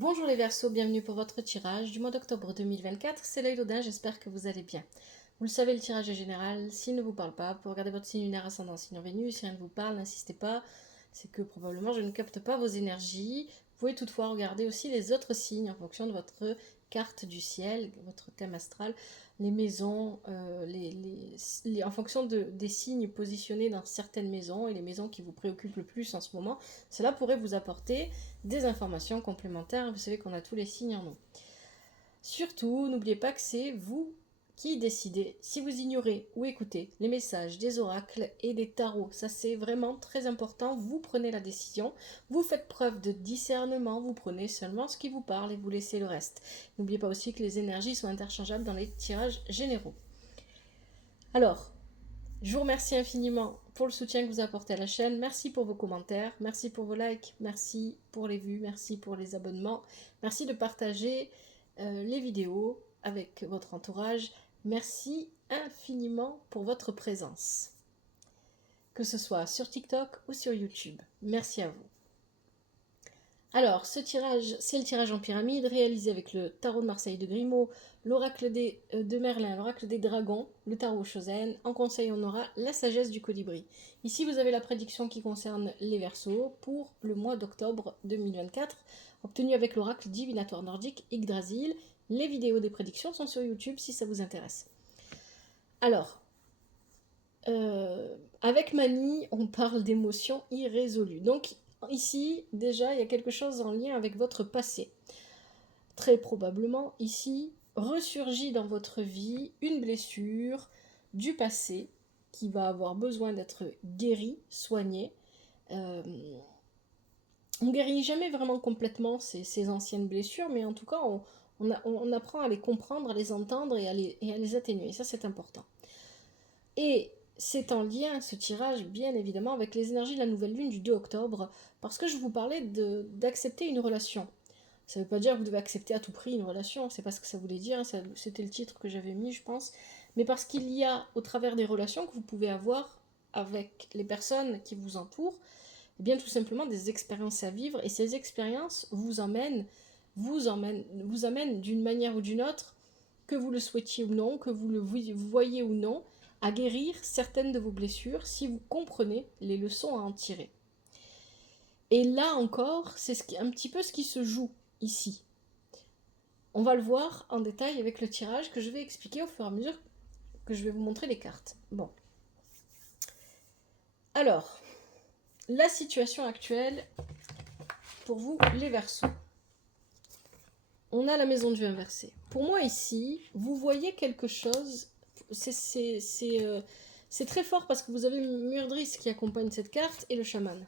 Bonjour les Verseaux, bienvenue pour votre tirage du mois d'octobre 2024. C'est l'œil d'Odin, j'espère que vous allez bien. Vous le savez, le tirage est général. S'il ne vous parle pas, pour regarder votre signe lunaire ascendant, signe en Vénus. Si rien ne vous parle, n'insistez pas. C'est que probablement je ne capte pas vos énergies. Vous pouvez toutefois regarder aussi les autres signes en fonction de votre carte du ciel, votre thème astral, les maisons, en fonction des signes positionnés dans certaines maisons et les maisons qui vous préoccupent le plus en ce moment. Cela pourrait vous apporter des informations complémentaires. Vous savez qu'on a tous les signes en nous. Surtout, n'oubliez pas que c'est vous qui décidez si vous ignorez ou écoutez les messages des oracles et des tarots. Ça, c'est vraiment très important. Vous prenez la décision, vous faites preuve de discernement, vous prenez seulement ce qui vous parle et vous laissez le reste. N'oubliez pas aussi que les énergies sont interchangeables dans les tirages généraux. Alors, je vous remercie infiniment pour le soutien que vous apportez à la chaîne. Merci pour vos commentaires, merci pour vos likes, merci pour les vues, merci pour les abonnements. Merci de partager les vidéos avec votre entourage. Merci infiniment pour votre présence, que ce soit sur TikTok ou sur YouTube. Merci à vous. Alors, ce tirage, c'est le tirage en pyramide réalisé avec le tarot de Marseille de Grimaud, l'oracle de Merlin, l'oracle des dragons, le tarot Chosen. En conseil, on aura la sagesse du colibri. Ici, vous avez la prédiction qui concerne les Verseaux pour le mois d'octobre 2024, obtenue avec l'oracle divinatoire nordique Yggdrasil. Les vidéos des prédictions sont sur YouTube si ça vous intéresse. Alors, avec Mani, on parle d'émotions irrésolues. Donc, ici, déjà, il y a quelque chose en lien avec votre passé. Très probablement, ici, ressurgit dans votre vie une blessure du passé qui va avoir besoin d'être guérie, soignée. On ne guérit jamais vraiment complètement ces anciennes blessures, mais en tout cas, on apprend à les comprendre, à les entendre et à les atténuer. Ça, c'est important. Et c'est en lien, ce tirage, bien évidemment, avec les énergies de la nouvelle lune du 2 octobre, parce que je vous parlais d'accepter une relation. Ça ne veut pas dire que vous devez accepter à tout prix une relation, c'est pas ce que ça voulait dire, c'était le titre que j'avais mis, je pense. Mais parce qu'il y a, au travers des relations que vous pouvez avoir avec les personnes qui vous entourent, eh bien tout simplement des expériences à vivre, et ces expériences vous amènent d'une manière ou d'une autre, que vous le souhaitiez ou non, que vous le voyez ou non, à guérir certaines de vos blessures si vous comprenez les leçons à en tirer. Et là encore, c'est un petit peu ce qui se joue ici. On va le voir en détail avec le tirage que je vais expliquer au fur et à mesure que je vais vous montrer les cartes. Bon. Alors, la situation actuelle pour vous, les Verseaux. On a la maison de Dieu inversée. Pour moi ici, vous voyez quelque chose, c'est très fort parce que vous avez Murdris qui accompagne cette carte et le chaman.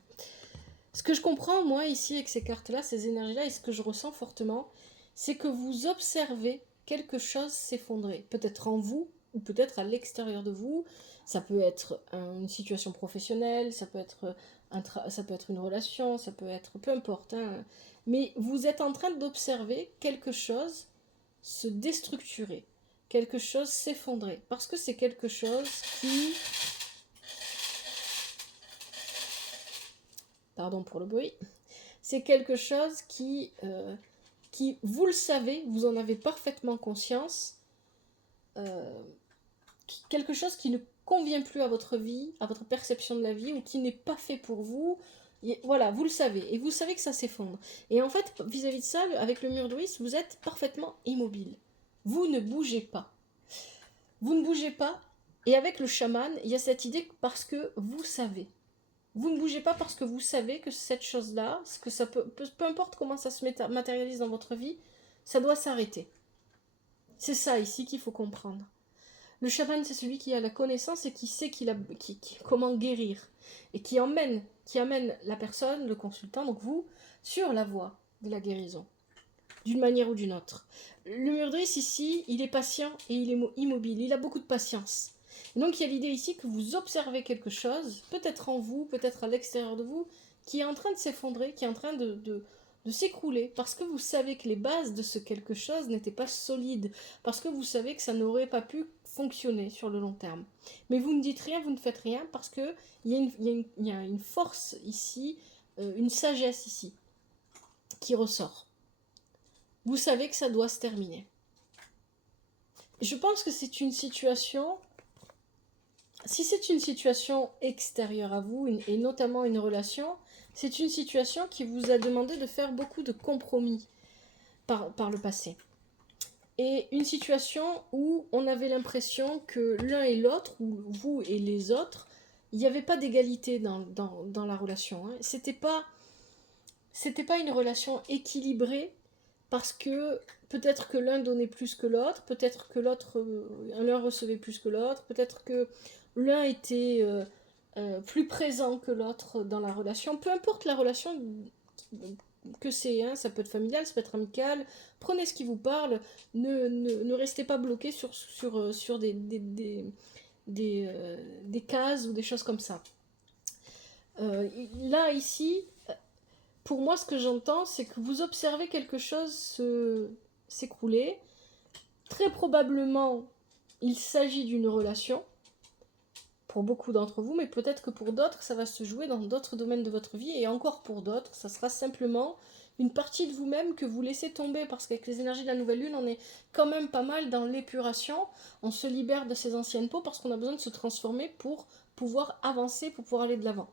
Ce que je comprends moi ici avec ces cartes-là, ces énergies-là, et ce que je ressens fortement, c'est que vous observez quelque chose s'effondrer. Peut-être en vous, ou peut-être à l'extérieur de vous. Ça peut être une situation professionnelle, ça peut être une relation, ça peut être peu importe. Hein. Mais vous êtes en train d'observer quelque chose se déstructurer, quelque chose s'effondrer. Parce que c'est quelque chose qui... Pardon pour le bruit. C'est quelque chose qui, vous le savez, vous en avez parfaitement conscience, quelque chose qui ne convient plus à votre vie, à votre perception de la vie, ou qui n'est pas fait pour vous. Voilà, vous le savez, et vous savez que ça s'effondre. Et en fait, vis-à-vis de ça, avec le mur de Ruisse, vous êtes parfaitement immobile. Vous ne bougez pas. Vous ne bougez pas, et avec le chaman, il y a cette idée parce que vous savez. Vous ne bougez pas parce que vous savez que cette chose-là, que ça peu importe comment ça se matérialise dans votre vie, ça doit s'arrêter. C'est ça ici qu'il faut comprendre. Le chaman, c'est celui qui a la connaissance et qui sait comment guérir. Et qui amène la personne, le consultant, donc vous, sur la voie de la guérison. D'une manière ou d'une autre. Le Murdris, ici, il est patient et il est immobile. Il a beaucoup de patience. Et donc, il y a l'idée ici que vous observez quelque chose, peut-être en vous, peut-être à l'extérieur de vous, qui est en train de s'effondrer, qui est en train de s'écrouler, parce que vous savez que les bases de ce quelque chose n'étaient pas solides, parce que vous savez que ça n'aurait pas pu fonctionner sur le long terme. Mais vous ne dites rien, vous ne faites rien, parce qu'il y a une force ici, une sagesse ici, qui ressort. vous savez que ça doit se terminer. Je pense que c'est une situation, si c'est une situation extérieure à vous, et notamment une relation, c'est une situation qui vous a demandé de faire beaucoup de compromis par le passé. Et une situation où on avait l'impression que l'un et l'autre, ou vous et les autres, il n'y avait pas d'égalité dans la relation. Hein. C'était pas une relation équilibrée parce que peut-être que l'un donnait plus que l'autre, peut-être que l'un recevait plus que l'autre, peut-être que l'un était plus présent que l'autre dans la relation. Peu importe la relation que c'est, hein, ça peut être familial, ça peut être amical, prenez ce qui vous parle, ne restez pas bloqué sur des cases ou des choses comme ça. Là, ici, pour moi, ce que j'entends, c'est que vous observez quelque chose s'écrouler. Très probablement, il s'agit d'une relation, pour beaucoup d'entre vous, mais peut-être que pour d'autres, ça va se jouer dans d'autres domaines de votre vie, et encore pour d'autres, ça sera simplement une partie de vous-même que vous laissez tomber, parce qu'avec les énergies de la nouvelle lune, on est quand même pas mal dans l'épuration, on se libère de ses anciennes peaux, parce qu'on a besoin de se transformer pour pouvoir avancer, pour pouvoir aller de l'avant.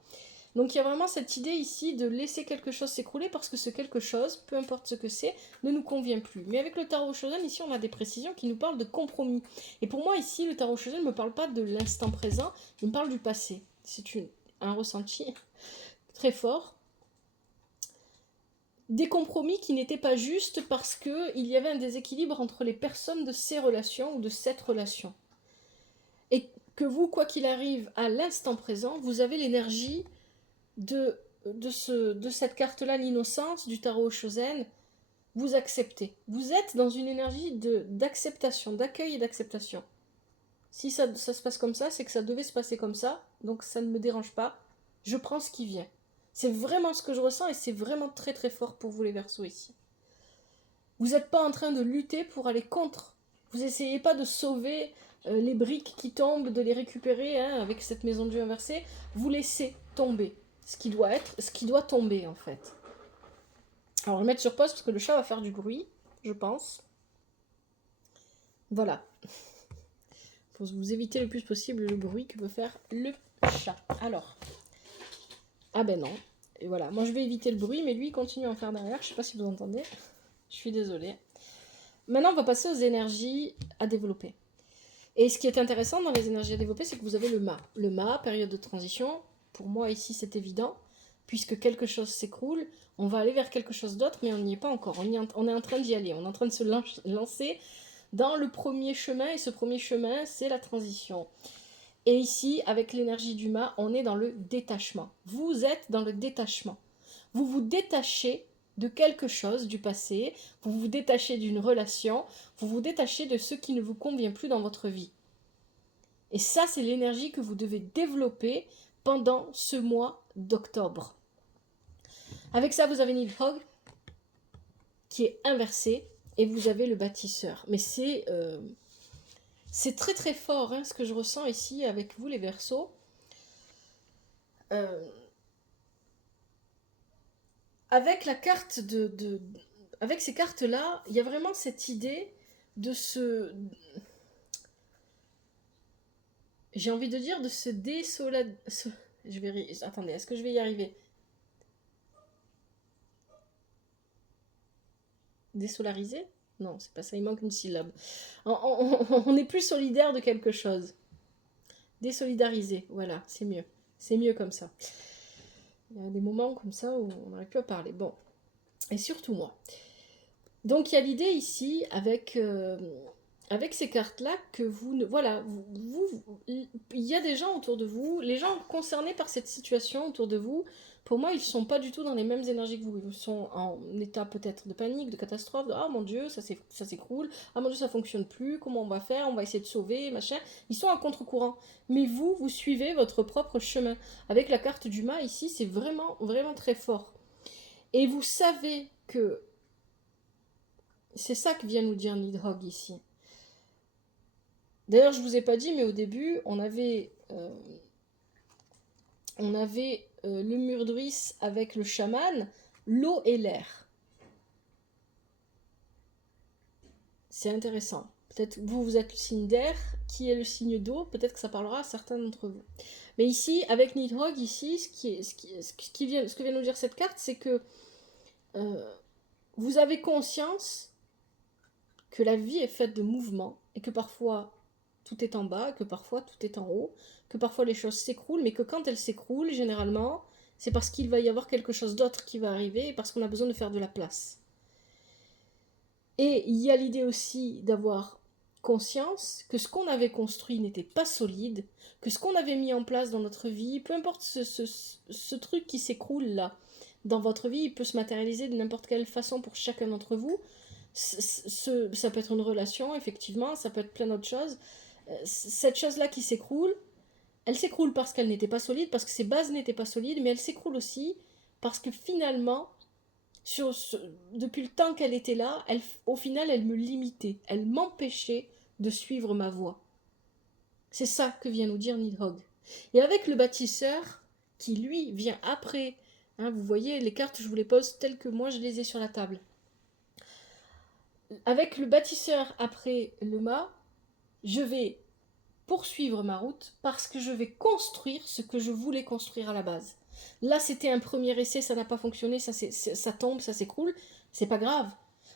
Donc il y a vraiment cette idée ici de laisser quelque chose s'écrouler parce que ce quelque chose, peu importe ce que c'est, ne nous convient plus. Mais avec le tarot Shonen, ici on a des précisions qui nous parlent de compromis. Et pour moi ici, le tarot Shonen ne me parle pas de l'instant présent, il me parle du passé. C'est un ressenti très fort. Des compromis qui n'étaient pas justes parce qu'il y avait un déséquilibre entre les personnes de ces relations ou de cette relation. Et que vous, quoi qu'il arrive, à l'instant présent, vous avez l'énergie de cette carte-là, l'innocence du tarot Shozen, vous acceptez. Vous êtes dans une énergie d'acceptation, d'accueil et d'acceptation. Si ça se passe comme ça, c'est que ça devait se passer comme ça, donc ça ne me dérange pas. Je prends ce qui vient. C'est vraiment ce que je ressens et c'est vraiment très très fort pour vous les Verseaux ici. Vous n'êtes pas en train de lutter pour aller contre. Vous n'essayez pas de sauver les briques qui tombent, de les récupérer hein, avec cette maison de Dieu inversée. Vous laissez tomber ce qui doit tomber en fait. Alors, je vais mettre sur pause parce que le chat va faire du bruit, je pense. Voilà. Pour vous éviter le plus possible le bruit que peut faire le chat. Alors. Ah ben non. Et voilà. Moi, je vais éviter le bruit, mais lui, il continue à en faire derrière. Je sais pas si vous entendez. Je suis désolée. Maintenant, on va passer aux énergies à développer. Et ce qui est intéressant dans les énergies à développer, c'est que vous avez le mât. Le mât, période de transition. Pour moi, ici, c'est évident. Puisque quelque chose s'écroule, on va aller vers quelque chose d'autre, mais on n'y est pas encore. On est en train d'y aller. On est en train de se lancer dans le premier chemin. Et ce premier chemin, c'est la transition. Et ici, avec l'énergie du mât, on est dans le détachement. Vous êtes dans le détachement. Vous vous détachez de quelque chose du passé, vous vous détachez d'une relation, vous vous détachez de ce qui ne vous convient plus dans votre vie. Et ça, c'est l'énergie que vous devez développer pendant ce mois d'octobre. Avec ça, vous avez Nidhogg qui est inversé et vous avez le bâtisseur. Mais c'est très très fort hein, ce que je ressens ici avec vous les Verseaux. Avec la carte avec ces cartes-là, il y a vraiment cette idée de se... J'ai envie de dire de se Attendez, est-ce que je vais y arriver? Désolariser? Non, c'est pas ça, il manque une syllabe. On est plus solidaire de quelque chose. Désolidariser, voilà, c'est mieux. C'est mieux comme ça. Il y a des moments comme ça où on n'arrive plus à parler. Bon, et surtout moi. Donc il y a l'idée ici avec ces cartes-là que voilà, il y a des gens autour de vous, les gens concernés par cette situation autour de vous, pour moi, ils ne sont pas du tout dans les mêmes énergies que vous. Ils sont en état peut-être de panique, de catastrophe, de ah mon Dieu, ça s'écroule, ah mon Dieu, ça fonctionne plus, comment on va faire, on va essayer de sauver, machin. Ils sont à contre-courant. Mais vous suivez votre propre chemin. Avec la carte du mât ici, c'est vraiment, vraiment très fort. Et vous savez que c'est ça que vient nous dire Nidhogg ici. D'ailleurs, je ne vous ai pas dit, mais au début, on avait le Murdris avec le chaman, l'eau et l'air. C'est intéressant. Peut-être vous, vous êtes le signe d'air, qui est le signe d'eau, peut-être que ça parlera à certains d'entre vous. Mais ici, avec Nidhogg, ici, ce que vient nous dire cette carte, c'est que vous avez conscience que la vie est faite de mouvements, et que parfois tout est en bas, que parfois tout est en haut, que parfois les choses s'écroulent, mais que quand elles s'écroulent, généralement, c'est parce qu'il va y avoir quelque chose d'autre qui va arriver, et parce qu'on a besoin de faire de la place. Et il y a l'idée aussi d'avoir conscience que ce qu'on avait construit n'était pas solide, que ce qu'on avait mis en place dans notre vie, peu importe ce truc qui s'écroule là, dans votre vie, il peut se matérialiser de n'importe quelle façon pour chacun d'entre vous. Ça peut être une relation, effectivement, ça peut être plein d'autres choses. Cette chose-là qui s'écroule, elle s'écroule parce qu'elle n'était pas solide, parce que ses bases n'étaient pas solides, mais elle s'écroule aussi parce que finalement, depuis le temps qu'elle était là, au final, elle me limitait, elle m'empêchait de suivre ma voie. C'est ça que vient nous dire Nidhogg. Et avec le bâtisseur, qui lui vient après, hein, vous voyez, les cartes, je vous les pose telles que moi je les ai sur la table. Avec le bâtisseur après le mât, je vais poursuivre ma route parce que je vais construire ce que je voulais construire à la base. Là, c'était un premier essai, ça n'a pas fonctionné, ça tombe, ça s'écroule. C'est pas grave.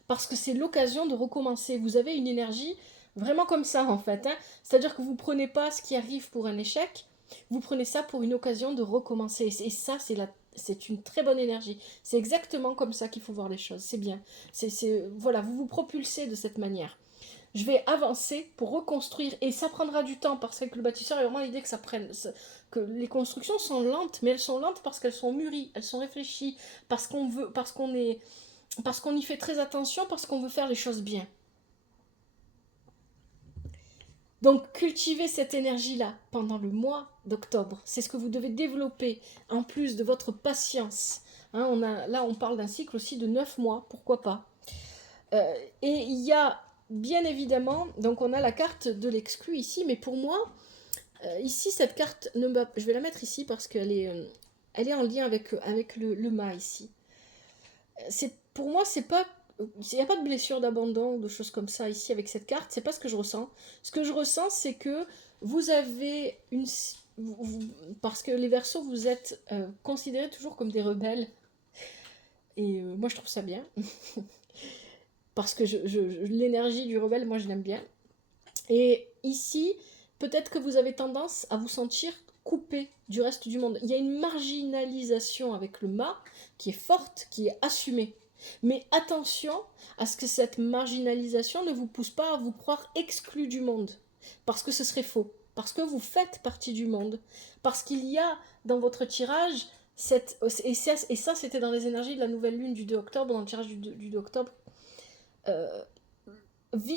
Parce que c'est l'occasion de recommencer. Vous avez une énergie vraiment comme ça, en fait. Hein. C'est-à-dire que vous prenez pas ce qui arrive pour un échec, vous prenez ça pour une occasion de recommencer. Et ça, c'est une très bonne énergie. C'est exactement comme ça qu'il faut voir les choses. C'est bien. Voilà, vous vous propulsez de cette manière. Je vais avancer pour reconstruire, et ça prendra du temps parce que le bâtisseur a vraiment l'idée que les constructions sont lentes, mais elles sont lentes parce qu'elles sont mûries, elles sont réfléchies, parce qu'on y fait très attention, parce qu'on veut faire les choses bien. Donc cultivez cette énergie-là pendant le mois d'octobre. C'est ce que vous devez développer en plus de votre patience. Hein, là, on parle d'un cycle aussi de 9 mois, pourquoi pas. Et il y a bien évidemment, donc on a la carte de l'exclu ici, mais pour moi, ici, cette carte, je vais la mettre ici parce qu'elle est en lien avec le mât ici. Pour moi, il n'y a pas de blessure d'abandon ou de choses comme ça ici avec cette carte, c'est pas ce que je ressens. Ce que je ressens, c'est que vous avez parce que les Verseaux, vous êtes considérés toujours comme des rebelles. Et moi, je trouve ça bien. Parce que l'énergie du rebelle, moi, je l'aime bien. Et ici, peut-être que vous avez tendance à vous sentir coupé du reste du monde. Il y a une marginalisation avec le mât qui est forte, qui est assumée. Mais attention à ce que cette marginalisation ne vous pousse pas à vous croire exclu du monde. Parce que ce serait faux. Parce que vous faites partie du monde. Parce qu'il y a dans votre tirage, et ça c'était dans les énergies de la nouvelle lune du 2 octobre, dans le tirage du 2 octobre,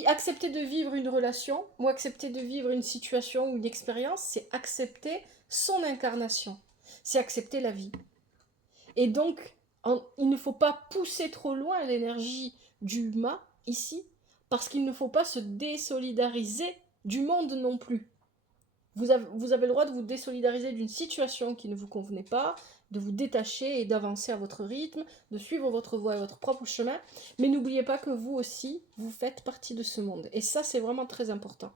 accepter de vivre une relation ou accepter de vivre une situation ou une expérience, c'est accepter son incarnation. C'est accepter la vie. Et donc, il ne faut pas pousser trop loin l'énergie du mât ici, parce qu'il ne faut pas se désolidariser du monde non plus. Vous avez le droit de vous désolidariser d'une situation qui ne vous convenait pas, de vous détacher et d'avancer à votre rythme, de suivre votre voie et votre propre chemin, mais n'oubliez pas que vous aussi, vous faites partie de ce monde. Et ça, c'est vraiment très important.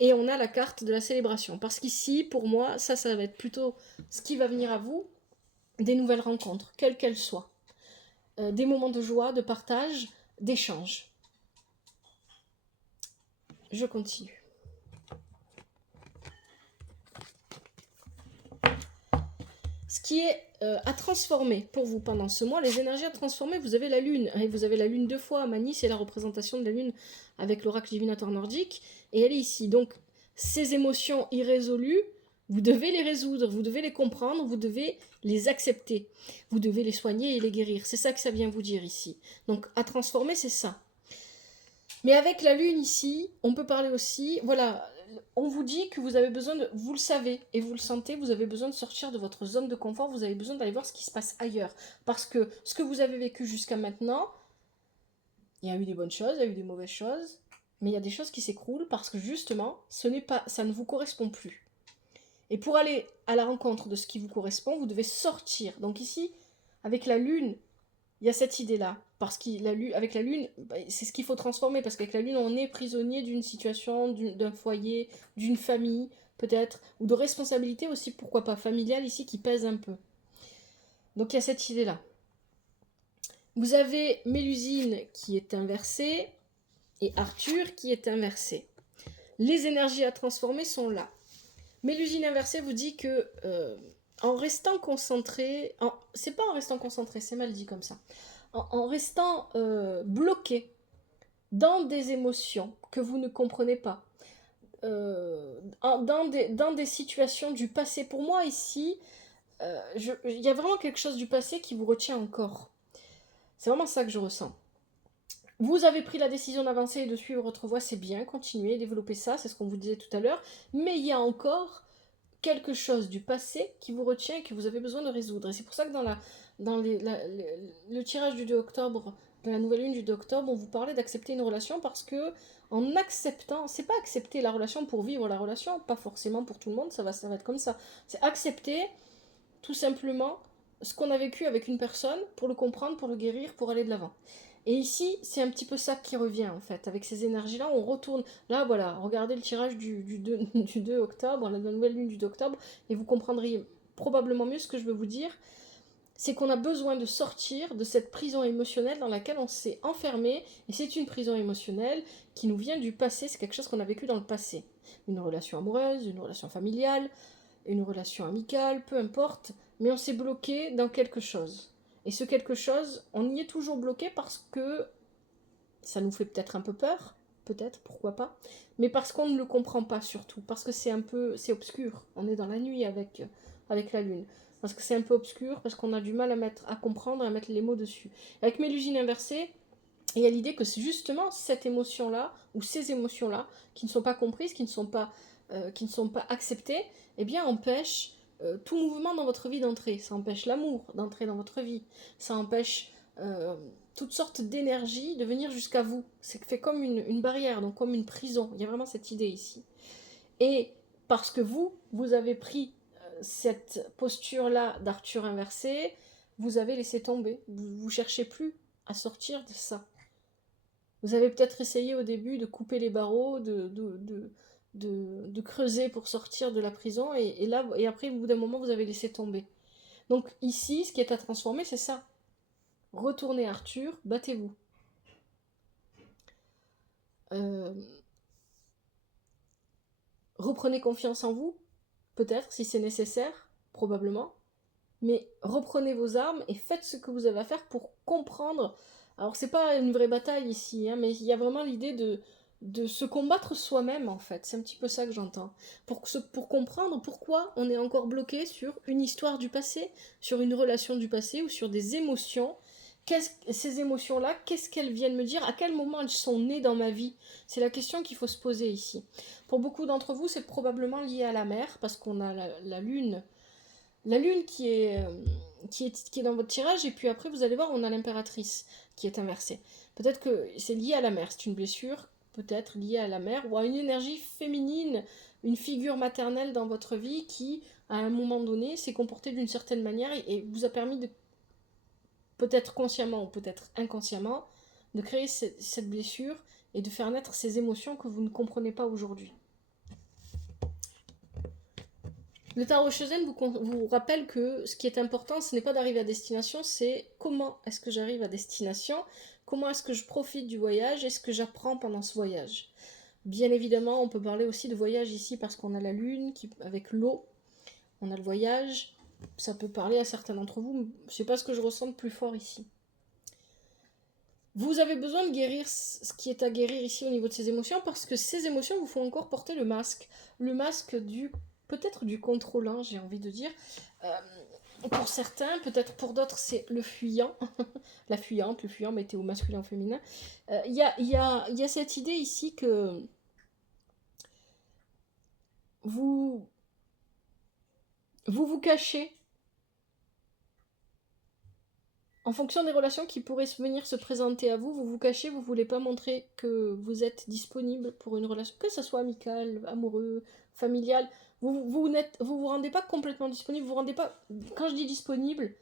Et on a la carte de la célébration, parce qu'ici, pour moi, ça va être plutôt ce qui va venir à vous, des nouvelles rencontres, quelles qu'elles soient. Des moments de joie, de partage, d'échange. Je continue. Ce qui est à transformer pour vous pendant ce mois, les énergies à transformer, vous avez la lune, et vous avez la lune 2 fois à Mani, c'est la représentation de la lune avec l'oracle divinatoire nordique, et elle est ici. Donc, ces émotions irrésolues, vous devez les résoudre, vous devez les comprendre, vous devez les accepter, vous devez les soigner et les guérir. C'est ça que ça vient vous dire ici. Donc, à transformer, c'est ça. Mais avec la lune ici, on peut parler aussi, voilà, on vous dit que vous avez besoin de, vous le savez et vous le sentez, vous avez besoin de sortir de votre zone de confort, vous avez besoin d'aller voir ce qui se passe ailleurs. Parce que ce que vous avez vécu jusqu'à maintenant, il y a eu des bonnes choses, il y a eu des mauvaises choses, mais il y a des choses qui s'écroulent parce que justement, ça ne vous correspond plus. Et pour aller à la rencontre de ce qui vous correspond, vous devez sortir. Donc ici, avec la lune, il y a cette idée-là. parce qu'avec la lune, bah, c'est ce qu'il faut transformer, parce qu'avec la lune, on est prisonnier d'une situation, d'un foyer, d'une famille, peut-être, ou de responsabilité aussi, pourquoi pas familiale ici, qui pèse un peu. Donc il y a cette idée-là. Vous avez Mélusine qui est inversée, et Arthur qui est inversé. Les énergies à transformer sont là. Mélusine inversée vous dit que en restant concentré, c'est pas en restant concentré, c'est mal dit comme ça, en restant bloqué dans des émotions que vous ne comprenez pas, dans des situations du passé. Pour moi ici, il y a vraiment quelque chose du passé qui vous retient encore. C'est vraiment ça que je ressens. Vous avez pris la décision d'avancer et de suivre votre voie, c'est bien, continuez, développez ça, c'est ce qu'on vous disait tout à l'heure, mais il y a encore quelque chose du passé qui vous retient et que vous avez besoin de résoudre. Et c'est pour ça que le tirage du 2 octobre, de la nouvelle lune du 2 octobre, on vous parlait d'accepter une relation parce que en acceptant, c'est pas accepter la relation pour vivre la relation, pas forcément pour tout le monde, ça va être comme ça. C'est accepter tout simplement ce qu'on a vécu avec une personne pour le comprendre, pour le guérir, pour aller de l'avant. Et ici, c'est un petit peu ça qui revient en fait. Avec ces énergies-là, on retourne. Là, voilà, regardez le tirage du 2, du 2 octobre, la nouvelle lune du 2 octobre, et vous comprendriez probablement mieux ce que je veux vous dire. C'est qu'on a besoin de sortir de cette prison émotionnelle dans laquelle on s'est enfermé. Et c'est une prison émotionnelle qui nous vient du passé, c'est quelque chose qu'on a vécu dans le passé. Une relation amoureuse, une relation familiale, une relation amicale, peu importe, mais on s'est bloqué dans quelque chose. Et ce quelque chose, on y est toujours bloqué parce que ça nous fait peut-être un peu peur, peut-être, pourquoi pas, mais parce qu'on ne le comprend pas surtout, parce que c'est obscur, on est dans la nuit avec la lune, parce que c'est un peu obscur, parce qu'on a du mal à comprendre, à mettre les mots dessus. Avec Mélusine inversée, il y a l'idée que c'est justement cette émotion-là, ou ces émotions-là, qui ne sont pas comprises, qui ne sont pas acceptées, eh bien empêchent tout mouvement dans votre vie d'entrer. Ça empêche l'amour d'entrer dans votre vie. Ça empêche toutes sortes d'énergies de venir jusqu'à vous. C'est fait comme une barrière, donc comme une prison. Il y a vraiment cette idée ici. Et parce que vous avez pris cette posture-là d'Arthur inversé, vous avez laissé tomber. Vous ne cherchez plus à sortir de ça. Vous avez peut-être essayé au début de couper les barreaux, de creuser pour sortir de la prison, et après, au bout d'un moment, vous avez laissé tomber. Donc ici, ce qui est à transformer, c'est ça. Retournez Arthur, battez-vous. Reprenez confiance en vous, peut-être, si c'est nécessaire, probablement. Mais reprenez vos armes et faites ce que vous avez à faire pour comprendre. Alors c'est pas une vraie bataille ici, hein, mais il y a vraiment l'idée de se combattre soi-même en fait. C'est un petit peu ça que j'entends. Pour comprendre pourquoi on est encore bloqué sur une histoire du passé, sur une relation du passé ou sur des émotions. Ces émotions-là, qu'est-ce qu'elles viennent me dire? À quel moment elles sont nées dans ma vie? C'est la question qu'il faut se poser ici. Pour beaucoup d'entre vous, c'est probablement lié à la mer, parce qu'on a la lune. La lune qui est dans votre tirage, et puis après, vous allez voir, on a l'impératrice qui est inversée. Peut-être que c'est lié à la mer, c'est une blessure, peut-être liée à la mer, ou à une énergie féminine, une figure maternelle dans votre vie qui, à un moment donné, s'est comportée d'une certaine manière et vous a permis de, peut-être consciemment ou peut-être inconsciemment, de créer cette blessure et de faire naître ces émotions que vous ne comprenez pas aujourd'hui. Le tarot Chosen vous rappelle que ce qui est important, ce n'est pas d'arriver à destination, c'est comment est-ce que j'arrive à destination, comment est-ce que je profite du voyage, est-ce que j'apprends pendant ce voyage. Bien évidemment, on peut parler aussi de voyage ici parce qu'on a la lune avec l'eau, on a le voyage, ça peut parler à certains d'entre vous, je sais pas ce que je ressens de plus fort ici. Vous avez besoin de guérir ce qui est à guérir ici au niveau de ces émotions parce que ces émotions vous font encore porter le masque peut-être du contrôlant, j'ai envie de dire. Pour certains, peut-être pour d'autres, c'est le fuyant, la fuyante, le fuyant, mettez au masculin ou au féminin. Il y a cette idée ici que vous vous cachez en fonction des relations qui pourraient venir se présenter à vous, vous vous cachez, vous voulez pas montrer que vous êtes disponible pour une relation, que ce soit amicale, amoureux, familiale. Vous rendez pas complètement disponible, vous rendez pas. Quand je dis disponible,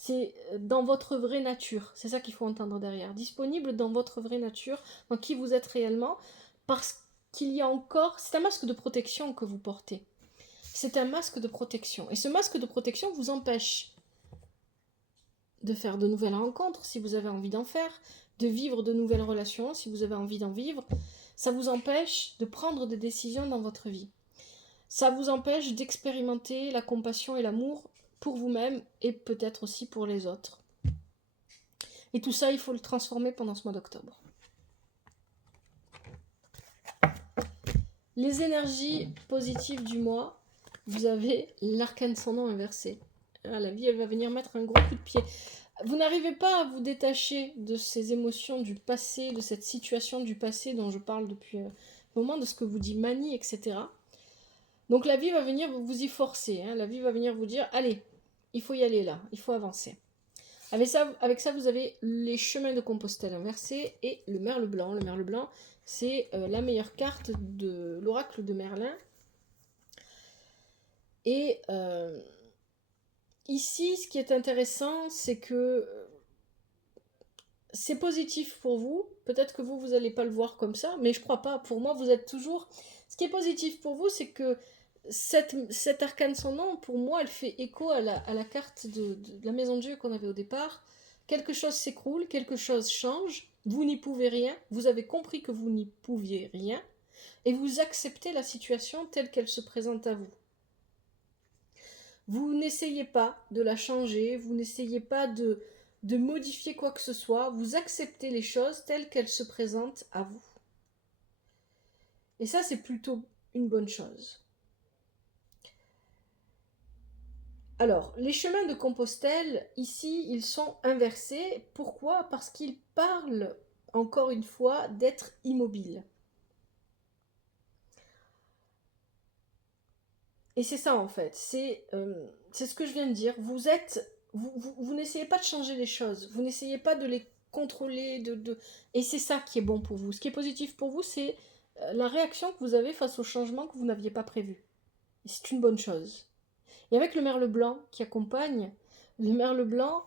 c'est dans votre vraie nature. C'est ça qu'il faut entendre derrière. Disponible dans votre vraie nature, dans qui vous êtes réellement, parce qu'il y a encore... C'est un masque de protection que vous portez. C'est un masque de protection. Et ce masque de protection vous empêche de faire de nouvelles rencontres, si vous avez envie d'en faire, de vivre de nouvelles relations, si vous avez envie d'en vivre. Ça vous empêche de prendre des décisions dans votre vie. Ça vous empêche d'expérimenter la compassion et l'amour pour vous-même et peut-être aussi pour les autres. Et tout ça, il faut le transformer pendant ce mois d'octobre. Les énergies positives du mois, vous avez l'arcane sans nom inversé. La vie, elle va venir mettre un gros coup de pied. Vous n'arrivez pas à vous détacher de ces émotions du passé, de cette situation du passé dont je parle depuis un moment, de ce que vous dit Mani, etc. Donc la vie va venir vous y forcer. La vie va venir vous dire, allez, il faut y aller là, il faut avancer. Avec ça, vous avez les chemins de Compostelle inversés et le merle blanc. Le merle blanc, c'est la meilleure carte de l'oracle de Merlin. Et ici, ce qui est intéressant, c'est que c'est positif pour vous. Peut-être que vous n'allez pas le voir comme ça, mais je crois pas. Pour moi, vous êtes toujours... Ce qui est positif pour vous, c'est que cette arcane sans nom, pour moi, elle fait écho à la carte de la maison de Dieu qu'on avait au départ. Quelque chose s'écroule, quelque chose change, vous n'y pouvez rien, vous avez compris que vous n'y pouviez rien, et vous acceptez la situation telle qu'elle se présente à vous. Vous n'essayez pas de la changer, vous n'essayez pas de modifier quoi que ce soit, vous acceptez les choses telles qu'elles se présentent à vous. Et ça, c'est plutôt une bonne chose. Alors, les chemins de Compostelle, ici, ils sont inversés. Pourquoi ? Parce qu'ils parlent, encore une fois, d'être immobile. Et c'est ça, en fait. C'est ce que je viens de dire. Vous n'essayez pas de changer les choses. Vous n'essayez pas de les contrôler. Et c'est ça qui est bon pour vous. Ce qui est positif pour vous, c'est la réaction que vous avez face au changement que vous n'aviez pas prévu. Et c'est une bonne chose. Et avec le merle blanc qui accompagne, le merle blanc,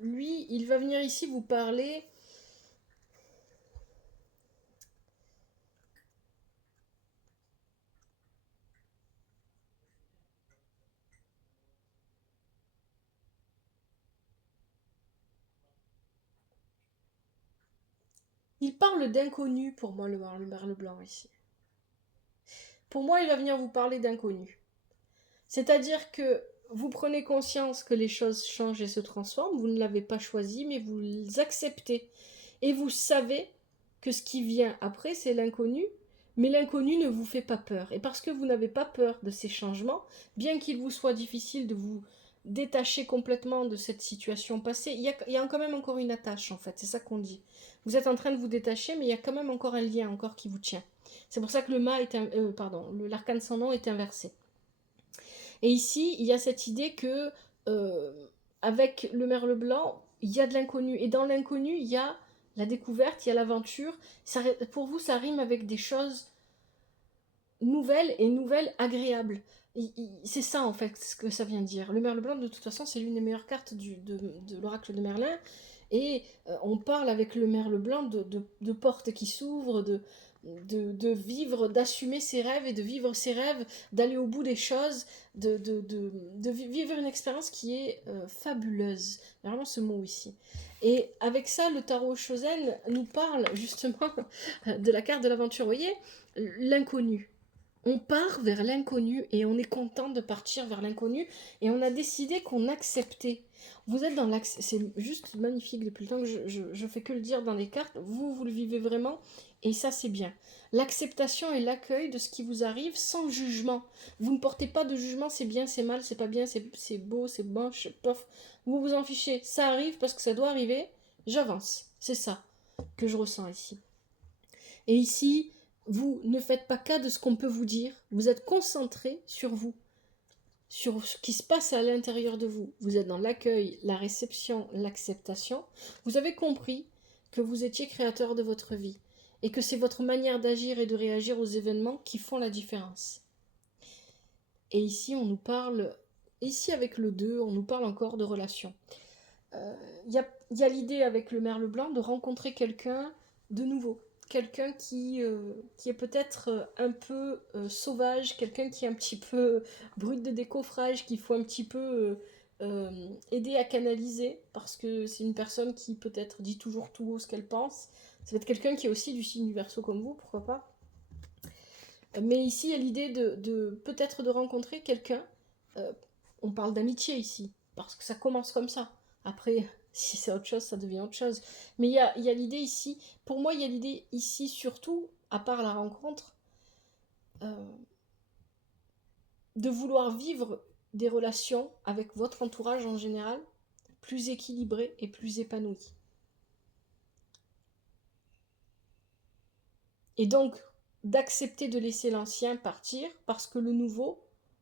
lui, il va venir ici vous parler. Il parle d'inconnu pour moi, le merle blanc ici. Pour moi, il va venir vous parler d'inconnu. C'est-à-dire que vous prenez conscience que les choses changent et se transforment, vous ne l'avez pas choisi, mais vous les acceptez. Et vous savez que ce qui vient après, c'est l'inconnu, mais l'inconnu ne vous fait pas peur. Et parce que vous n'avez pas peur de ces changements, bien qu'il vous soit difficile de vous détacher complètement de cette situation passée, il y a quand même encore une attache en fait, c'est ça qu'on dit. Vous êtes en train de vous détacher, mais il y a quand même encore un lien encore qui vous tient. C'est pour ça que l'arcane sans nom est inversé. Et ici, il y a cette idée que avec le merle blanc, il y a de l'inconnu. Et dans l'inconnu, il y a la découverte, il y a l'aventure. Pour vous, ça rime avec des choses nouvelles et nouvelles agréables. C'est ça, en fait, ce que ça vient dire. Le merle blanc, de toute façon, c'est l'une des meilleures cartes de l'oracle de Merlin. Et on parle avec le merle blanc de portes qui s'ouvrent, de vivre, d'assumer ses rêves et de vivre ses rêves, d'aller au bout des choses, de vivre une expérience qui est fabuleuse. Vraiment ce mot ici. Et avec ça, le tarot Shozen nous parle justement de la carte de l'aventure. Vous voyez, l'inconnu. On part vers l'inconnu et on est content de partir vers l'inconnu et on a décidé qu'on acceptait. Vous êtes dans l'accès, c'est juste magnifique depuis le temps que je fais que le dire dans les cartes, vous le vivez vraiment et ça c'est bien. L'acceptation et l'accueil de ce qui vous arrive sans jugement. Vous ne portez pas de jugement, c'est bien, c'est mal, c'est pas bien, c'est beau, c'est moche, pof. Vous vous en fichez, ça arrive parce que ça doit arriver, j'avance. C'est ça que je ressens ici. Et ici, vous ne faites pas cas de ce qu'on peut vous dire. Vous êtes concentré sur vous, sur ce qui se passe à l'intérieur de vous. Vous êtes dans l'accueil, la réception, l'acceptation. Vous avez compris que vous étiez créateur de votre vie et que c'est votre manière d'agir et de réagir aux événements qui font la différence. Et ici, on nous parle, ici avec le 2, on nous parle encore de relations. y a l'idée avec le merle blanc de rencontrer quelqu'un de nouveau. Quelqu'un qui est peut-être un peu sauvage, quelqu'un qui est un petit peu brut de décoffrage, qu'il faut un petit peu aider à canaliser, parce que c'est une personne qui peut-être dit toujours tout haut ce qu'elle pense. Ça va être quelqu'un qui est aussi du signe du Verseau comme vous, pourquoi pas. Mais ici, il y a l'idée peut-être de rencontrer quelqu'un. On parle d'amitié ici, parce que ça commence comme ça. Après, si c'est autre chose, ça devient autre chose. Mais il y a l'idée ici, pour moi, il y a l'idée ici surtout, à part la rencontre, euh, de vouloir vivre des relations avec votre entourage en général plus équilibrées et plus épanouies. Et donc, d'accepter de laisser l'ancien partir parce que le nouveau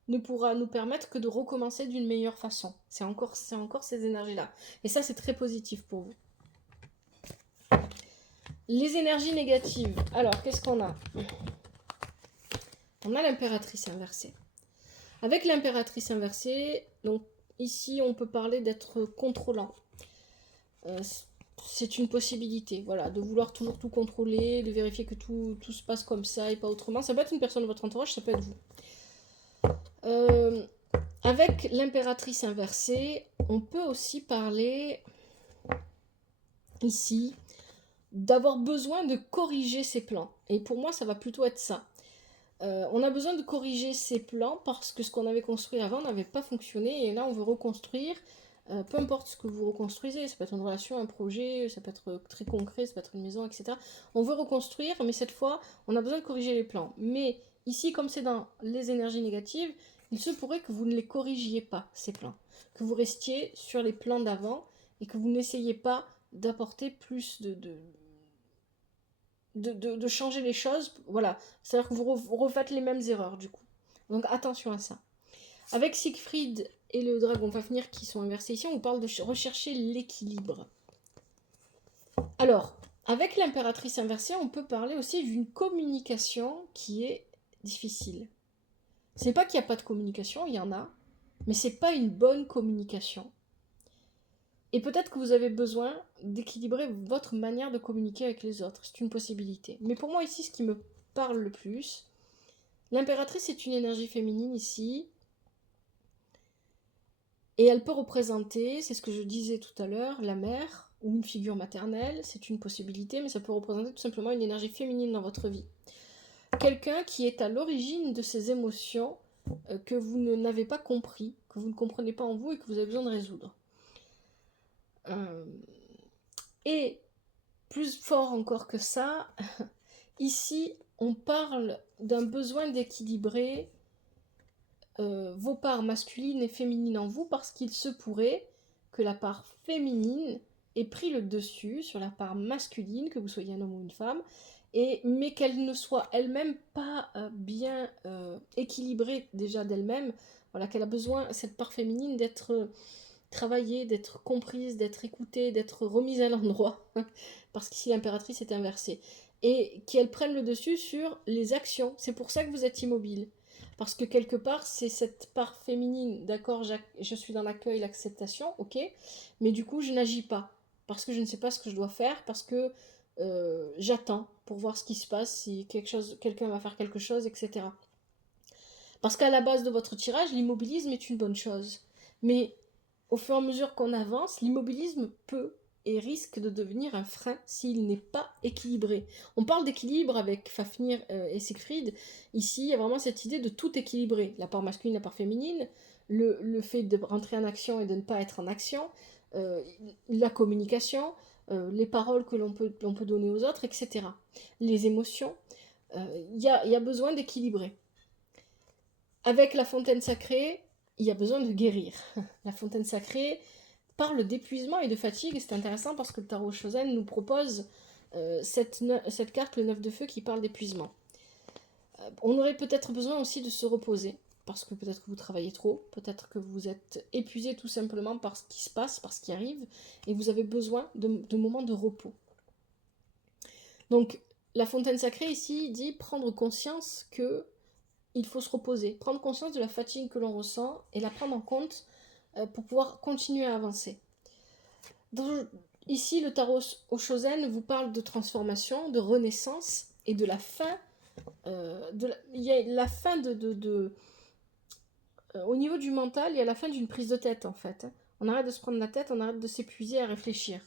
ne pourra nous permettre que de recommencer d'une meilleure façon. C'est encore ces énergies-là. Et ça, c'est très positif pour vous. Les énergies négatives. Alors, qu'est-ce qu'on a? On a l'impératrice inversée. Avec l'impératrice inversée, donc ici, on peut parler d'être contrôlant. C'est une possibilité, voilà, de vouloir toujours tout contrôler, de vérifier que tout se passe comme ça et pas autrement. Ça peut être une personne de votre entourage, ça peut être vous. Avec l'impératrice inversée, on peut aussi parler ici d'avoir besoin de corriger ses plans. Et pour moi, ça va plutôt être ça. On a besoin de corriger ses plans parce que ce qu'on avait construit avant n'avait pas fonctionné et là on veut reconstruire. Peu importe ce que vous reconstruisez, ça peut être une relation, un projet, ça peut être très concret, ça peut être une maison, etc. On veut reconstruire, mais cette fois, on a besoin de corriger les plans. Mais ici, comme c'est dans les énergies négatives, il se pourrait que vous ne les corrigiez pas, ces plans. Que vous restiez sur les plans d'avant et que vous n'essayiez pas d'apporter plus de changer les choses. Voilà, c'est-à-dire que vous refaites les mêmes erreurs, du coup. Donc attention à ça. Avec Siegfried et le dragon Fafnir qui sont inversés ici, on parle de rechercher l'équilibre. Alors, avec l'impératrice inversée, on peut parler aussi d'une communication qui est difficile. C'est pas qu'il n'y a pas de communication, il y en a, mais c'est pas une bonne communication. Et peut-être que vous avez besoin d'équilibrer votre manière de communiquer avec les autres. C'est une possibilité. Mais pour moi ici, ce qui me parle le plus, l'impératrice est une énergie féminine ici. Et elle peut représenter, c'est ce que je disais tout à l'heure, la mère ou une figure maternelle. C'est une possibilité, mais ça peut représenter tout simplement une énergie féminine dans votre vie. Quelqu'un qui est à l'origine de ces émotions que vous n'avez pas compris, que vous ne comprenez pas en vous et que vous avez besoin de résoudre. Et plus fort encore que ça, ici, on parle d'un besoin d'équilibrer vos parts masculines et féminines en vous parce qu'il se pourrait que la part féminine ait pris le dessus sur la part masculine, que vous soyez un homme ou une femme, mais qu'elle ne soit elle-même pas bien équilibrée déjà d'elle-même, voilà, qu'elle a besoin, cette part féminine, d'être travaillée, d'être comprise, d'être écoutée, d'être remise à l'endroit, parce qu'ici l'impératrice est inversée, et qu'elle prenne le dessus sur les actions. C'est pour ça que vous êtes immobile. Parce que quelque part, c'est cette part féminine, d'accord, je suis dans l'accueil, l'acceptation, ok, mais du coup, je n'agis pas, parce que je ne sais pas ce que je dois faire, parce que j'attends pour voir ce qui se passe, si quelqu'un va faire quelque chose, etc. Parce qu'à la base de votre tirage, l'immobilisme est une bonne chose. Mais au fur et à mesure qu'on avance, l'immobilisme peut et risque de devenir un frein s'il n'est pas équilibré. On parle d'équilibre avec Fafnir et Siegfried. Ici, il y a vraiment cette idée de tout équilibrer. La part masculine, la part féminine, le fait de rentrer en action et de ne pas être en action, la communication, les paroles que l'on peut donner aux autres, etc. Les émotions. Il y a besoin d'équilibrer. Avec la fontaine sacrée, il y a besoin de guérir. La fontaine sacrée parle d'épuisement et de fatigue. C'est intéressant parce que le tarot Shozen nous propose cette carte, le 9 de feu, qui parle d'épuisement. On aurait peut-être besoin aussi de se reposer, parce que peut-être que vous travaillez trop, peut-être que vous êtes épuisé tout simplement par ce qui se passe, par ce qui arrive, et vous avez besoin de moments de repos. Donc, la fontaine sacrée ici dit prendre conscience que il faut se reposer, prendre conscience de la fatigue que l'on ressent et la prendre en compte pour pouvoir continuer à avancer. Dans- Ici, le tarot Oshozen vous parle de transformation, de renaissance et de la fin. Il y a la fin au niveau du mental, il y a la fin d'une prise de tête en fait. On arrête de se prendre la tête, on arrête de s'épuiser à réfléchir.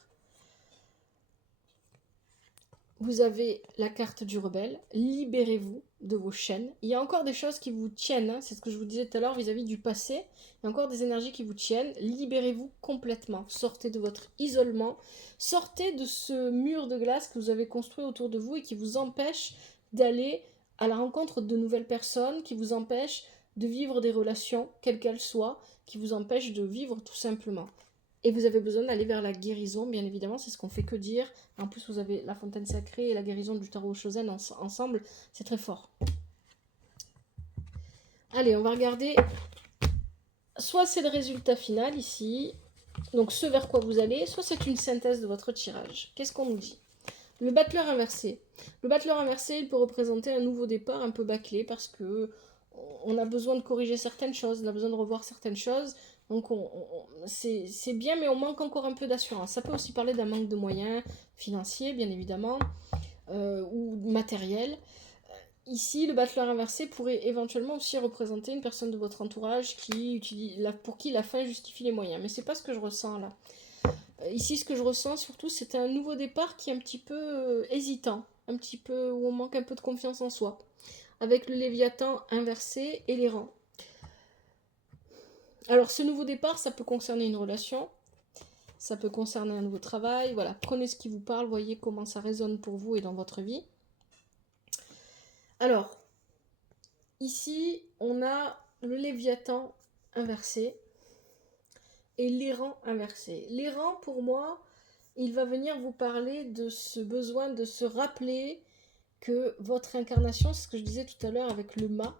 Vous avez la carte du rebelle, libérez-vous de vos chaînes. Il y a encore des choses qui vous tiennent, hein, c'est ce que je vous disais tout à l'heure vis-à-vis du passé. Il y a encore des énergies qui vous tiennent, libérez-vous complètement. Sortez de votre isolement, sortez de ce mur de glace que vous avez construit autour de vous et qui vous empêche d'aller à la rencontre de nouvelles personnes, qui vous empêche de vivre des relations, quelles qu'elles soient, qui vous empêche de vivre tout simplement. Et vous avez besoin d'aller vers la guérison, bien évidemment, c'est ce qu'on fait que dire. En plus, vous avez la fontaine sacrée et la guérison du tarot Shozen ensemble, c'est très fort. Allez, on va regarder. Soit c'est le résultat final ici, donc ce vers quoi vous allez, soit c'est une synthèse de votre tirage. Qu'est-ce qu'on nous dit? Le battleur inversé. Le battleur inversé, il peut représenter un nouveau départ un peu bâclé parce que on a besoin de corriger certaines choses, on a besoin de revoir certaines choses. Donc c'est bien, mais on manque encore un peu d'assurance. Ça peut aussi parler d'un manque de moyens financiers, bien évidemment, ou matériels. Ici, le battleur inversé pourrait éventuellement aussi représenter une personne de votre entourage pour qui la fin justifie les moyens. Mais c'est pas ce que je ressens là. Ici, ce que je ressens surtout, c'est un nouveau départ qui est un petit peu hésitant, un petit peu où on manque un peu de confiance en soi, avec le Léviathan inversé et les rangs. Alors, ce nouveau départ, ça peut concerner une relation, ça peut concerner un nouveau travail. Voilà, prenez ce qui vous parle, voyez comment ça résonne pour vous et dans votre vie. Alors, ici, on a le Léviathan inversé et l'errant inversé. L'errant, pour moi, il va venir vous parler de ce besoin de se rappeler que votre incarnation, c'est ce que je disais tout à l'heure avec le mât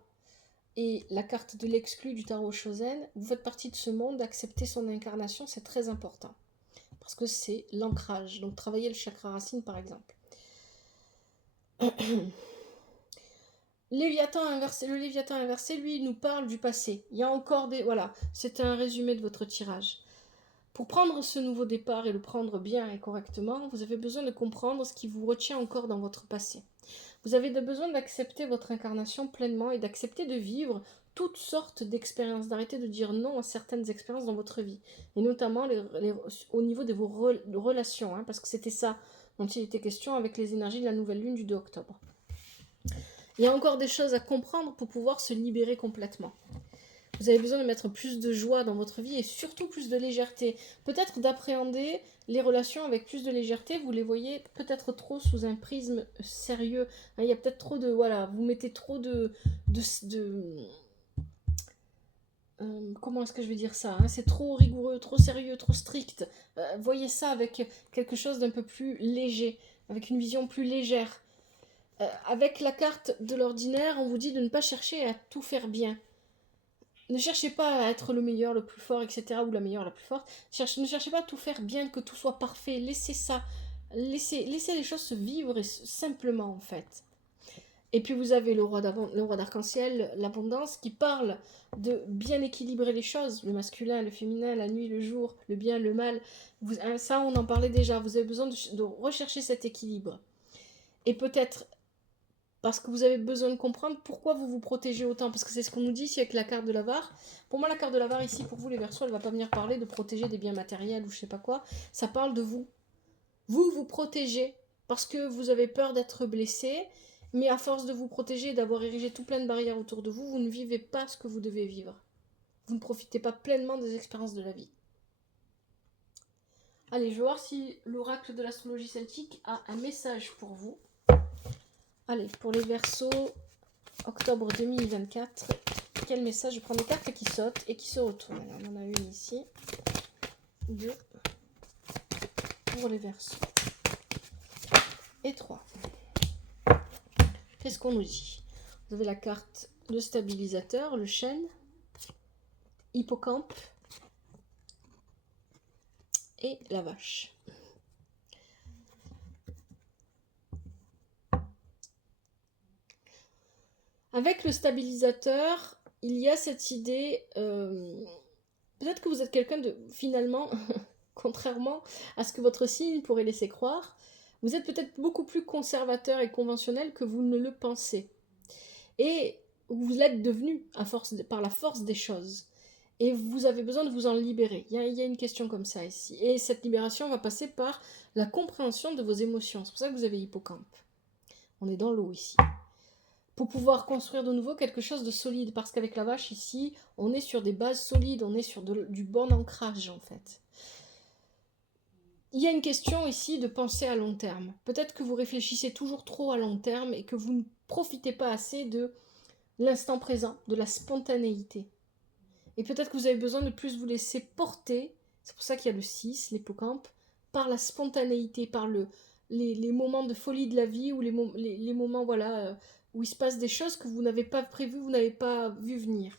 et la carte de l'exclu du tarot Shozen, vous faites partie de ce monde, accepter son incarnation, c'est très important. Parce que c'est l'ancrage. Donc travailler le chakra racine par exemple. Léviathan inversé, le Léviathan inversé, lui, il nous parle du passé. Il y a encore des... Voilà, c'est un résumé de votre tirage. Pour prendre ce nouveau départ et le prendre bien et correctement, vous avez besoin de comprendre ce qui vous retient encore dans votre passé. Vous avez besoin d'accepter votre incarnation pleinement et d'accepter de vivre toutes sortes d'expériences, d'arrêter de dire non à certaines expériences dans votre vie, et notamment au niveau de vos relations, hein, parce que c'était ça dont il était question avec les énergies de la nouvelle lune du 2 octobre. Il y a encore des choses à comprendre pour pouvoir se libérer complètement. Vous avez besoin de mettre plus de joie dans votre vie et surtout plus de légèreté. Peut-être d'appréhender les relations avec plus de légèreté. Vous les voyez peut-être trop sous un prisme sérieux. Il y a peut-être trop de... Voilà, vous mettez trop comment est-ce que je vais dire ça, hein? C'est trop rigoureux, trop sérieux, trop strict. Voyez ça avec quelque chose d'un peu plus léger, avec une vision plus légère. Avec la carte de l'ordinaire, on vous dit de ne pas chercher à tout faire bien. Ne cherchez pas à être le meilleur, le plus fort, etc. ou la meilleure, la plus forte. Ne cherchez pas à tout faire bien, que tout soit parfait. Laissez ça. Laissez les choses se vivre simplement, en fait. Et puis vous avez le roi d'arc-en-ciel, l'abondance, qui parle de bien équilibrer les choses. Le masculin, le féminin, la nuit, le jour, le bien, le mal. Ça, on en parlait déjà. Vous avez besoin de rechercher cet équilibre. Et peut-être parce que vous avez besoin de comprendre pourquoi vous vous protégez autant. Parce que c'est ce qu'on nous dit ici avec la carte de l'avare. Pour moi, la carte de l'avare ici, pour vous les Verseaux, elle va pas venir parler de protéger des biens matériels ou je sais pas quoi. Ça parle de vous. Vous vous protégez parce que vous avez peur d'être blessé. Mais à force de vous protéger et d'avoir érigé tout plein de barrières autour de vous, vous ne vivez pas ce que vous devez vivre. Vous ne profitez pas pleinement des expériences de la vie. Allez, je vais voir si l'oracle de l'astrologie celtique a un message pour vous. Allez, pour les Verseaux, octobre 2024, quel message? Je prends des cartes qui sautent et qui se retournent. Alors, on en a une ici, deux pour les Verseaux et trois. Qu'est-ce qu'on nous dit? Vous avez la carte de stabilisateur, le chêne, hippocampe et la vache. Avec le stabilisateur, il y a cette idée, peut-être que vous êtes quelqu'un de finalement contrairement à ce que votre signe pourrait laisser croire, vous êtes peut-être beaucoup plus conservateur et conventionnel que vous ne le pensez. Et vous l'êtes devenu par la force des choses. Et vous avez besoin de vous en libérer. Il y a une question comme ça ici. Et cette libération va passer par la compréhension de vos émotions. C'est pour ça que vous avez hippocampe. On est dans l'eau ici. Pour pouvoir construire de nouveau quelque chose de solide. Parce qu'avec la vache ici, on est sur des bases solides. On est sur du bon ancrage en fait. Il y a une question ici de penser à long terme. Peut-être que vous réfléchissez toujours trop à long terme et que vous ne profitez pas assez de l'instant présent, de la spontanéité. Et peut-être que vous avez besoin de plus vous laisser porter, c'est pour ça qu'il y a le 6, l'hippocampe, par la spontanéité, par les moments de folie de la vie, ou les moments voilà, où il se passe des choses que vous n'avez pas prévues, vous n'avez pas vu venir.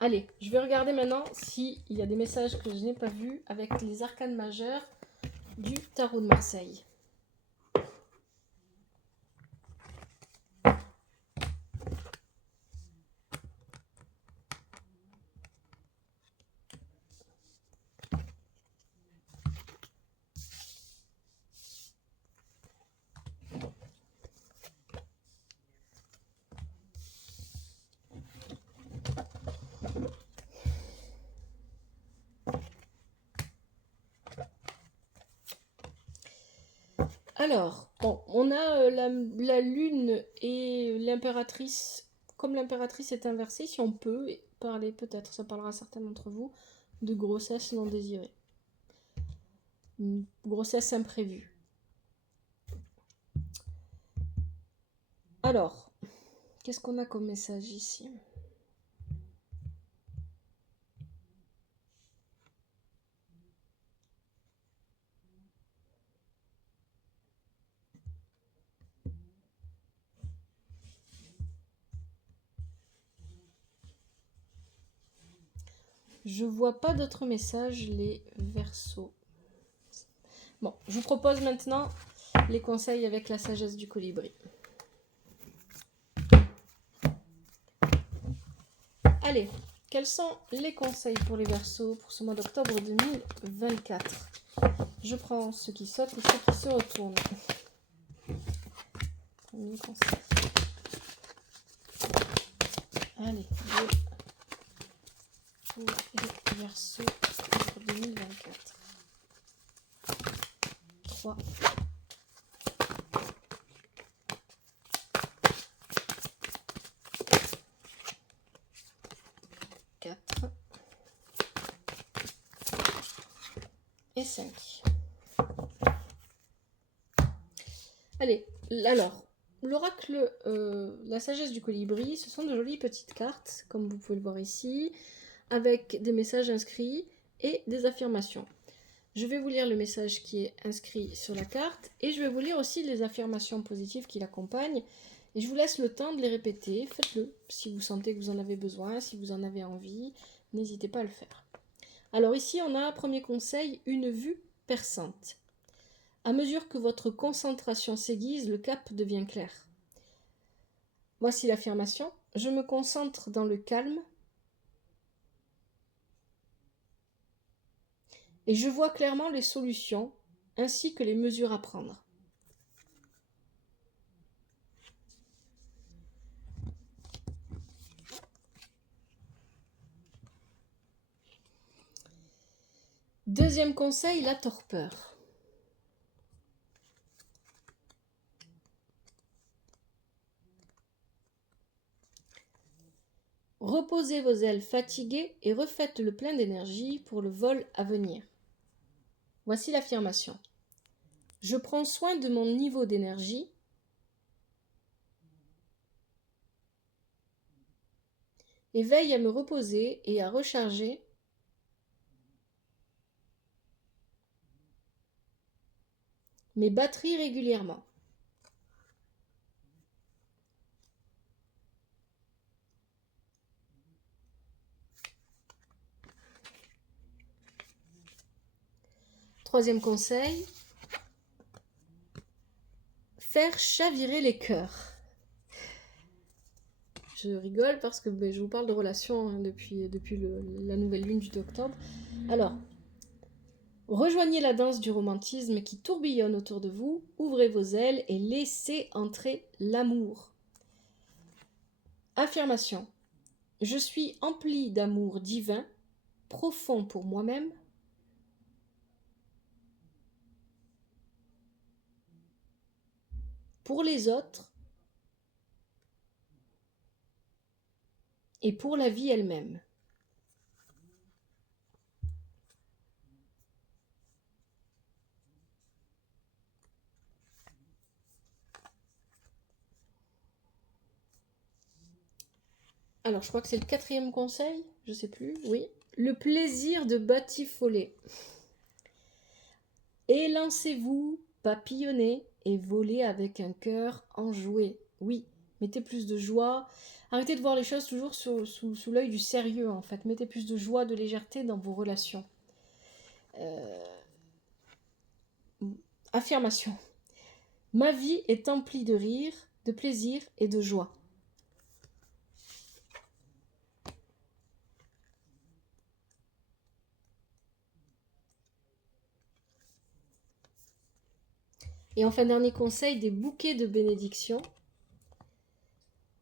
Allez, je vais regarder maintenant s'il y a des messages que je n'ai pas vus avec les arcanes majeures du tarot de Marseille. Alors, bon, on a la lune et l'impératrice. Comme l'impératrice est inversée, si on peut parler, peut-être, ça parlera à certains d'entre vous, de grossesse non désirée. Une grossesse imprévue. Alors, qu'est-ce qu'on a comme message ici ? Je vois pas d'autres messages, les Verseaux. Bon, je vous propose maintenant les conseils avec la sagesse du colibri. Allez, quels sont les conseils pour les Verseaux pour ce mois d'octobre 2024 ? Je prends ceux qui sautent et ceux qui se retournent. Premier conseil. Allez, 2 pour les Verseaux pour 2024. 3. 4. Et 5. Allez, alors, l'oracle, la sagesse du colibri, ce sont de jolies petites cartes, comme vous pouvez le voir ici, avec des messages inscrits et des affirmations. Je vais vous lire le message qui est inscrit sur la carte, et je vais vous lire aussi les affirmations positives qui l'accompagnent, et je vous laisse le temps de les répéter. Faites-le si vous sentez que vous en avez besoin, si vous en avez envie, n'hésitez pas à le faire. Alors ici, on a, premier conseil, une vue perçante. À mesure que votre concentration s'aiguise, le cap devient clair. Voici l'affirmation. Je me concentre dans le calme et je vois clairement les solutions ainsi que les mesures à prendre. Deuxième conseil, la torpeur. Reposez vos ailes fatiguées et refaites le plein d'énergie pour le vol à venir. Voici l'affirmation. Je prends soin de mon niveau d'énergie et veille à me reposer et à recharger mes batteries régulièrement. Troisième conseil, faire chavirer les cœurs. je rigole parce que je vous parle de relations depuis la nouvelle lune du 2 octobre. Alors, rejoignez la danse du romantisme qui tourbillonne autour de vous, ouvrez vos ailes et laissez entrer l'amour. Affirmation. Je suis empli d'amour divin, profond pour moi-même, pour les autres et pour la vie elle-même. Alors, je crois que c'est le 4e conseil, je sais plus, oui. Le plaisir de batifoler. Élancez-vous, papillonnez et volez avec un cœur enjoué. Oui, mettez plus de joie. Arrêtez de voir les choses toujours sous l'œil du sérieux, en fait. Mettez plus de joie, de légèreté dans vos relations. Affirmation. Ma vie est emplie de rire, de plaisir et de joie. Et enfin, dernier conseil, des bouquets de bénédiction.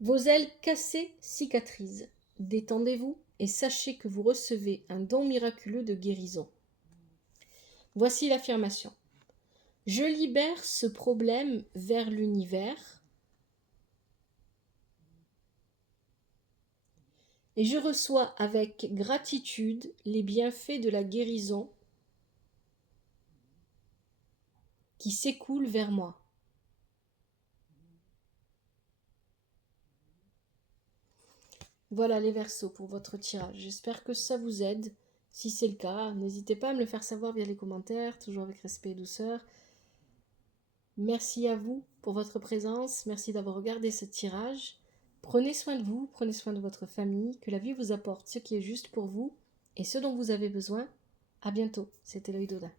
Vos ailes cassées cicatrisent. Détendez-vous et sachez que vous recevez un don miraculeux de guérison. Voici l'affirmation. Je libère ce problème vers l'univers et je reçois avec gratitude les bienfaits de la guérison qui s'écoulent vers moi. Voilà les Verseaux pour votre tirage. J'espère que ça vous aide. Si c'est le cas, n'hésitez pas à me le faire savoir via les commentaires, toujours avec respect et douceur. Merci à vous pour votre présence. Merci d'avoir regardé ce tirage. Prenez soin de vous, prenez soin de votre famille. Que la vie vous apporte ce qui est juste pour vous et ce dont vous avez besoin. À bientôt. C'était l'œil d'Odin.